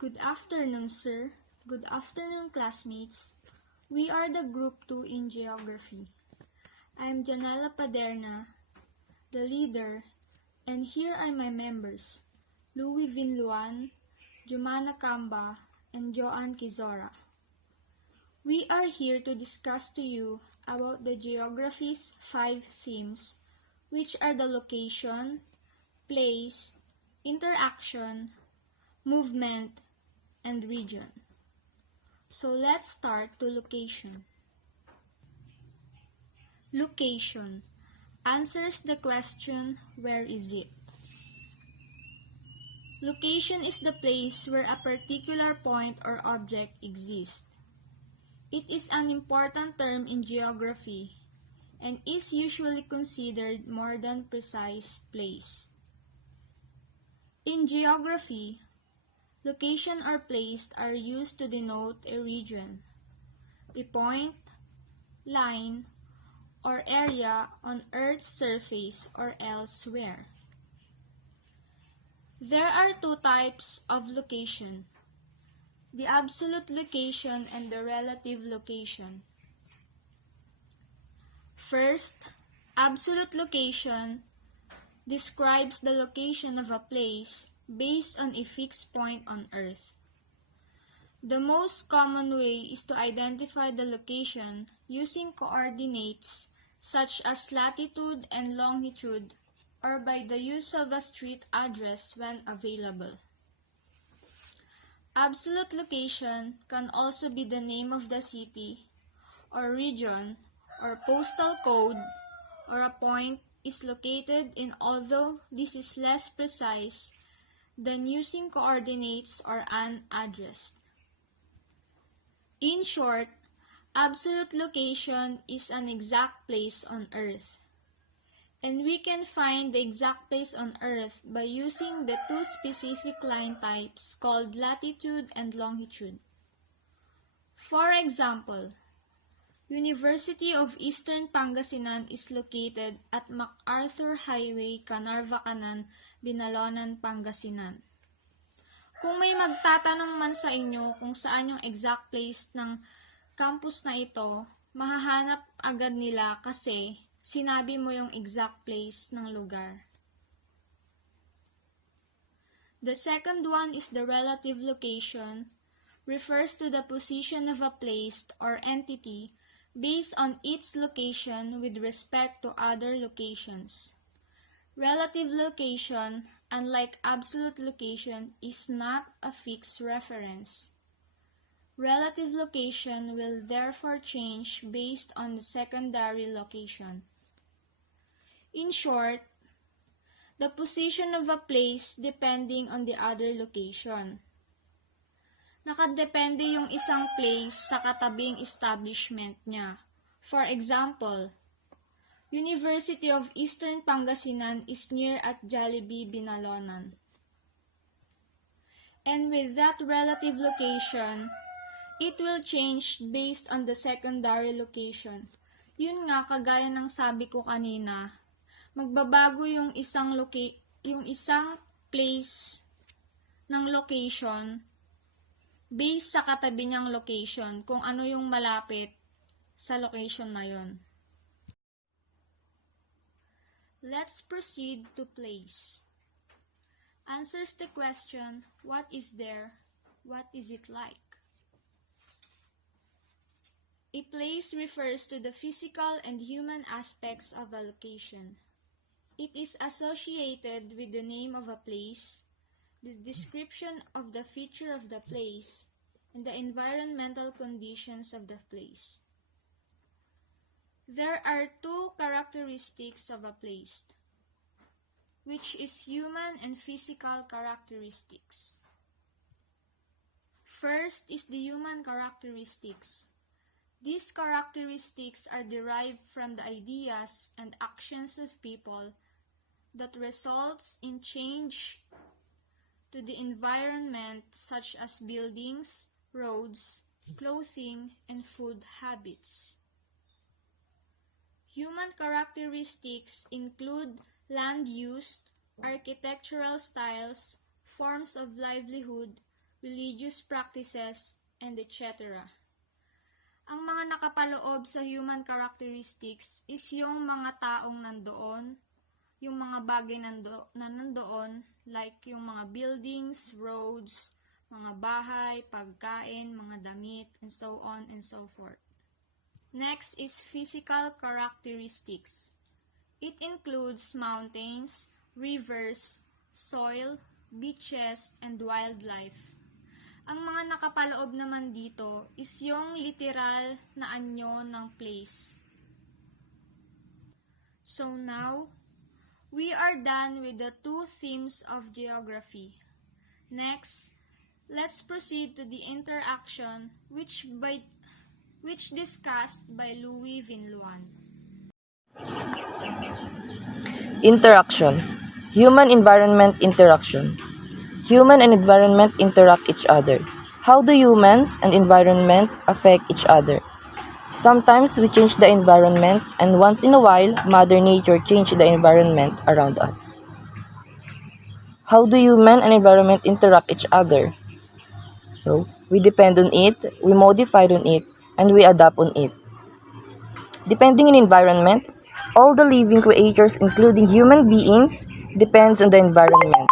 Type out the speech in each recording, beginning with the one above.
Good afternoon, sir. Good afternoon, classmates. We are the Group 2 in Geography. I am Janela Paderna, the leader, and here are my members, Louis Vinluan, Jumana Kamba, and Joanne Kizora. We are here to discuss to you about the Geography's 5 themes, which are the location, place, interaction, movement, and region. So let's start to location. Location answers the question, where is it? Location is the place where a particular point or object exists. It is an important term in geography and is usually considered more than precise place. In geography, location or place are used to denote a region, a point, line, or area on Earth's surface or elsewhere. There are 2 types of location: the absolute location and the relative location. First, absolute location describes the location of a place based on a fixed point on Earth. The most common way is to identify the location using coordinates such as latitude and longitude, or by the use of a street address when available. Absolute location can also be the name of the city, or region, or postal code, or a point is located in, although this is less precise than using coordinates or an address. In short, absolute location is an exact place on Earth. And we can find the exact place on Earth by using the 2 specific line types called latitude and longitude. For example, University of Eastern Pangasinan is located at MacArthur Highway, Canarvacanan, Binalonan, Pangasinan. Kung may magtatanong man sa inyo kung saan yung exact place ng campus na ito, mahahanap agad nila kasi sinabi mo yung exact place ng lugar. The second one is the relative location, refers to the position of a place or entity based on its location with respect to other locations. Relative location, unlike absolute location, is not a fixed reference. Relative location will therefore change based on the secondary location. In short, the position of a place depending on the other location. Nakadepende yung isang place sa katabing establishment niya. For example, University of Eastern Pangasinan is near at Jollibee, Binalonan. And with that relative location, it will change based on the secondary location. Yun nga, kagaya ng sabi ko kanina, magbabago yung isang place ng location based sa katabi niyang location, kung ano yung malapit sa location na yon. Let's proceed to place. Answers the question, what is there? What is it like? A place refers to the physical and human aspects of a location. It is associated with the name of a place, the description of the feature of the place, and the environmental conditions of the place. There are 2 characteristics of a place, which is human and physical characteristics. First is the human characteristics. These characteristics are derived from the ideas and actions of people that results in change to the environment, such as buildings, roads, clothing, and food habits. Human characteristics include land use, architectural styles, forms of livelihood, religious practices, and etc. Ang mga nakapaloob sa human characteristics is yung mga taong nandoon, yung mga bagay na nandoon, like yung mga buildings, roads, mga bahay, pagkain, mga damit, and so on and so forth. Next is physical characteristics. It includes mountains, rivers, soil, beaches, and wildlife. Ang mga nakapaloob naman dito is yung literal na anyo ng place. So now, we are done with the two themes of geography. Next, let's proceed to the interaction which discussed by Louis Vinluan. Interaction. Human-environment interaction. Human and environment interact each other. How do humans and environment affect each other? Sometimes we change the environment, and once in a while, Mother Nature changes the environment around us. How do human and environment interact each other? So, we depend on it, we modify on it, and we adapt on it. Depending on environment, all the living creatures, including human beings, depends on the environment.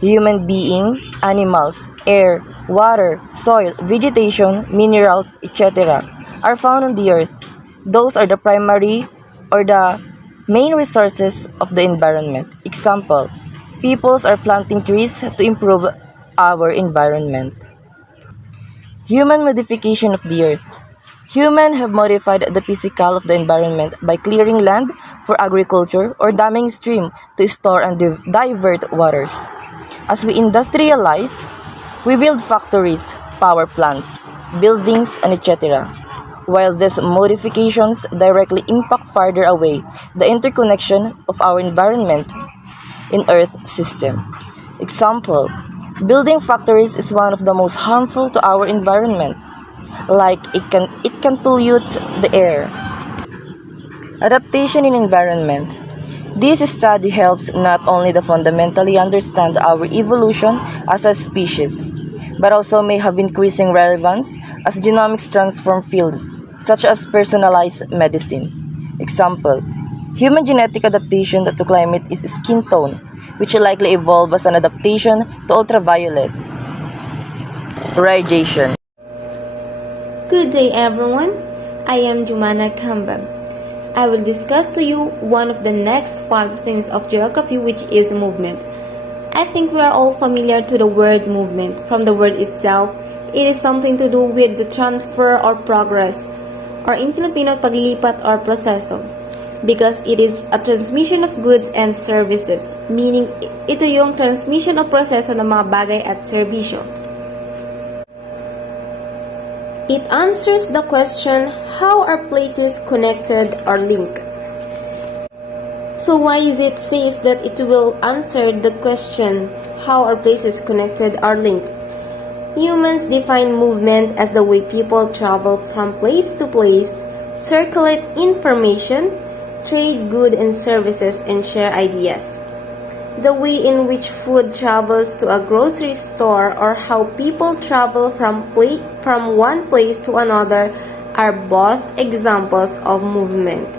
Human being, animals, air, water, soil, vegetation, minerals, etc. are found on the earth. Those are the primary or the main resources of the environment. Example, peoples are planting trees to improve our environment. Human modification of the earth. Humans have modified the physical of the environment by clearing land for agriculture or damming stream to store and divert waters. As we industrialize, we build factories, power plants, buildings, and etc. While these modifications directly impact farther away the interconnection of our environment in Earth system. Example, building factories is one of the most harmful to our environment, like it can pollute the air. Adaptation in environment. This study helps not only to fundamentally understand our evolution as a species, but also may have increasing relevance as genomics transform fields such as personalized medicine. Example, human genetic adaptation to climate is skin tone, which will likely evolve as an adaptation to ultraviolet radiation. Good day everyone, I am Jumana Kambam. I will discuss to you one of the next 5 themes of geography, which is movement. I think we are all familiar to the word movement. From the word itself, it is something to do with the transfer or progress, or in Filipino, paglipat or proseso, because it is a transmission of goods and services, meaning ito yung transmission o proseso ng mga bagay at serbisyo. It answers the question, how are places connected or linked? So why is it says that it will answer the question, how are places connected or linked? Humans define movement as the way people travel from place to place, circulate information, trade goods and services, and share ideas. The way in which food travels to a grocery store or how people travel from one place to another are both examples of movement.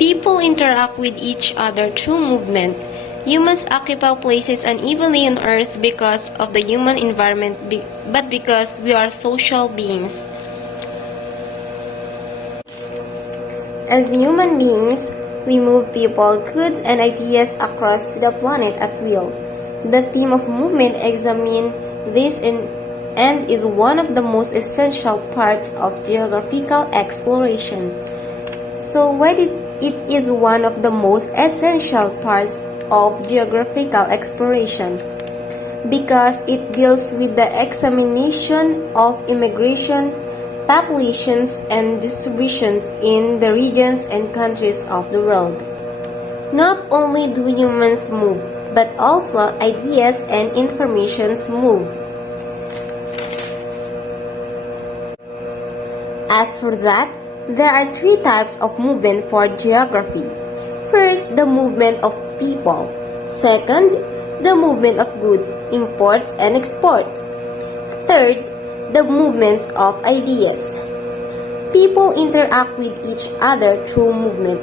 People interact with each other through movement. Humans occupy places unevenly on Earth because of the human environment, but because we are social beings. As human beings, we move people, goods, and ideas across the planet at will. The theme of movement examines this and is one of the most essential parts of geographical exploration. So why it is one of the most essential parts of geographical exploration? Because it deals with the examination of immigration, populations, and distributions in the regions and countries of the world. Not only do humans move, but also ideas and informations move. As for that, there are 3 types of movement for geography. First, the movement of people. Second, the movement of goods, imports and exports. Third, the movements of ideas. People interact with each other through movement.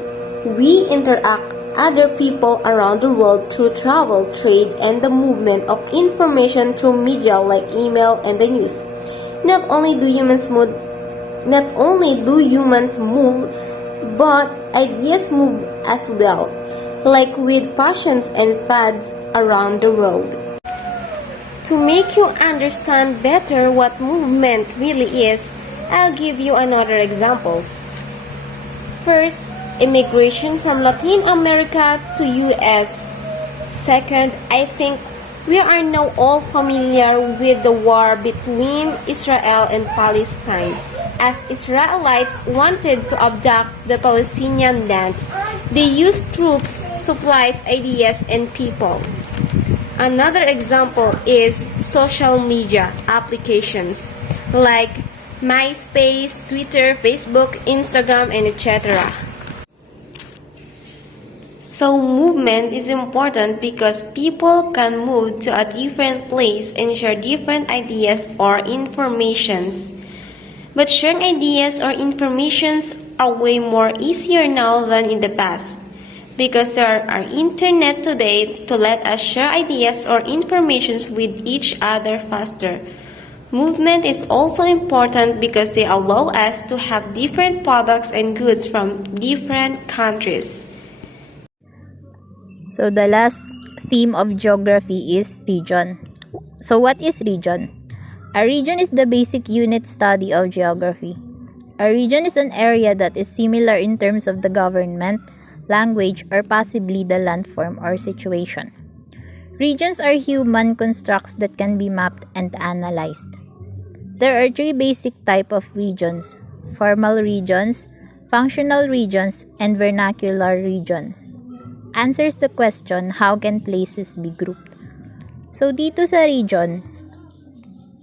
We interact other people around the world through travel, trade, and the movement of information through media like email and the news. Not only do humans move, but ideas move as well, like with fashions and fads around the world. To make you understand better what movement really is, I'll give you another examples. First, immigration from Latin America to US. Second, I think we are now all familiar with the war between Israel and Palestine, as Israelites wanted to abduct the Palestinian land. They used troops, supplies, ideas, and people. Another example is social media applications like MySpace, Twitter, Facebook, Instagram, and etc. So movement is important because people can move to a different place and share different ideas or informations. But sharing ideas or informations are way more easier now than in the past because there are internet today to let us share ideas or informations with each other faster. Movement is also important because they allow us to have different products and goods from different countries. So the last theme of geography is region. So what is region? A region is the basic unit study of geography. A region is an area that is similar in terms of the government, language, or possibly the landform or situation. Regions are human constructs that can be mapped and analyzed. There are three basic types of regions: formal regions, functional regions, and vernacular regions. Answers the question, how can places be grouped? So dito sa region,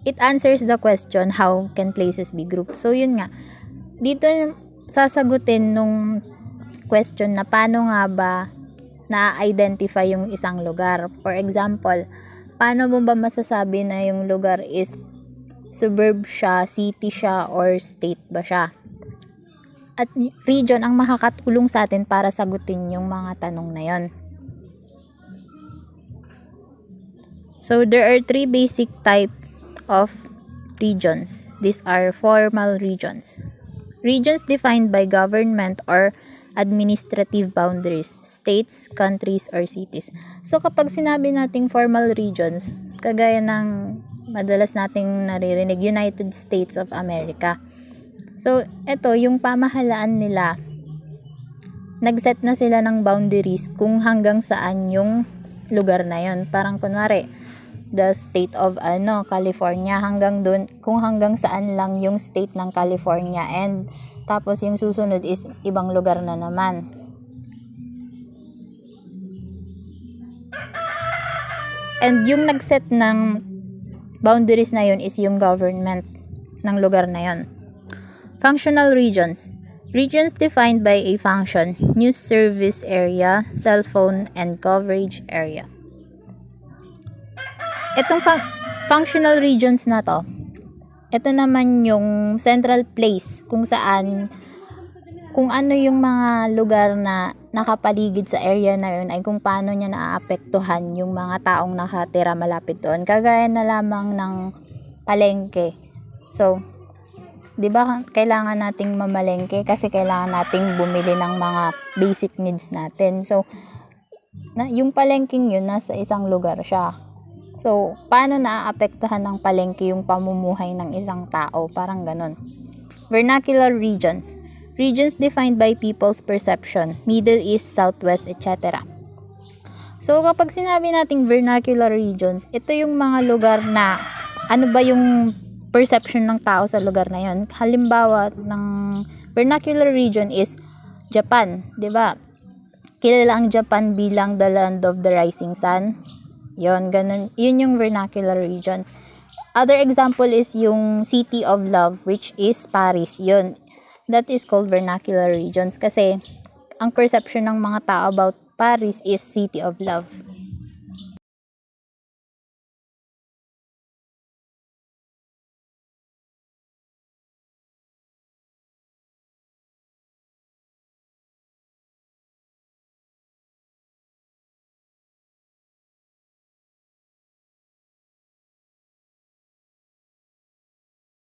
it answers the question, how can places be grouped? So yun nga, dito sasagutin nung question na paano nga ba na-identify yung isang lugar. For example, paano mo ba masasabi na yung lugar is suburb siya, city siya, or state ba siya? At region ang makakatulong sa atin para sagutin yung mga tanong na yon. So there are three basic type of regions. These are formal regions. Regions defined by government or administrative boundaries, states, countries, or cities. So kapag sinabi nating formal regions, kagaya ng madalas nating naririnig, United States of America. So, ito, yung pamahalaan nila, nag-set na sila ng boundaries kung hanggang saan yung lugar na yon. Parang kunwari, the state of California, hanggang dun, kung hanggang saan lang yung state ng California, and tapos yung susunod is ibang lugar na naman. And yung nag-set ng boundaries na yun is yung government ng lugar na yon. Functional regions. Regions defined by a function, news service area, cell phone, and coverage area. Itong functional regions na to, ito naman yung central place kung saan, kung ano yung mga lugar na nakapaligid sa area na yun ay kung paano niya naaapektuhan yung mga taong nakatira malapit doon. Kagaya na lamang ng palengke. So, di ba kailangan nating mamalengke kasi kailangan nating bumili ng mga basic needs natin. So, yung palengking yun, nasa isang lugar siya. So, paano naaapektuhan ng palengke yung pamumuhay ng isang tao? Parang ganun. Vernacular regions. Regions defined by people's perception, Middle East, Southwest, etc. So, kapag sinabi nating vernacular regions, ito yung mga lugar na ano ba yung perception ng tao sa lugar na yon. Halimbawa ng vernacular region is Japan, 'di ba? Kilala ang Japan bilang the land of the rising sun. Yon, ganun. Yun yung vernacular regions. Other example is yung City of Love, which is Paris. Yun. That is called vernacular regions kasi ang perception ng mga tao about Paris is City of Love.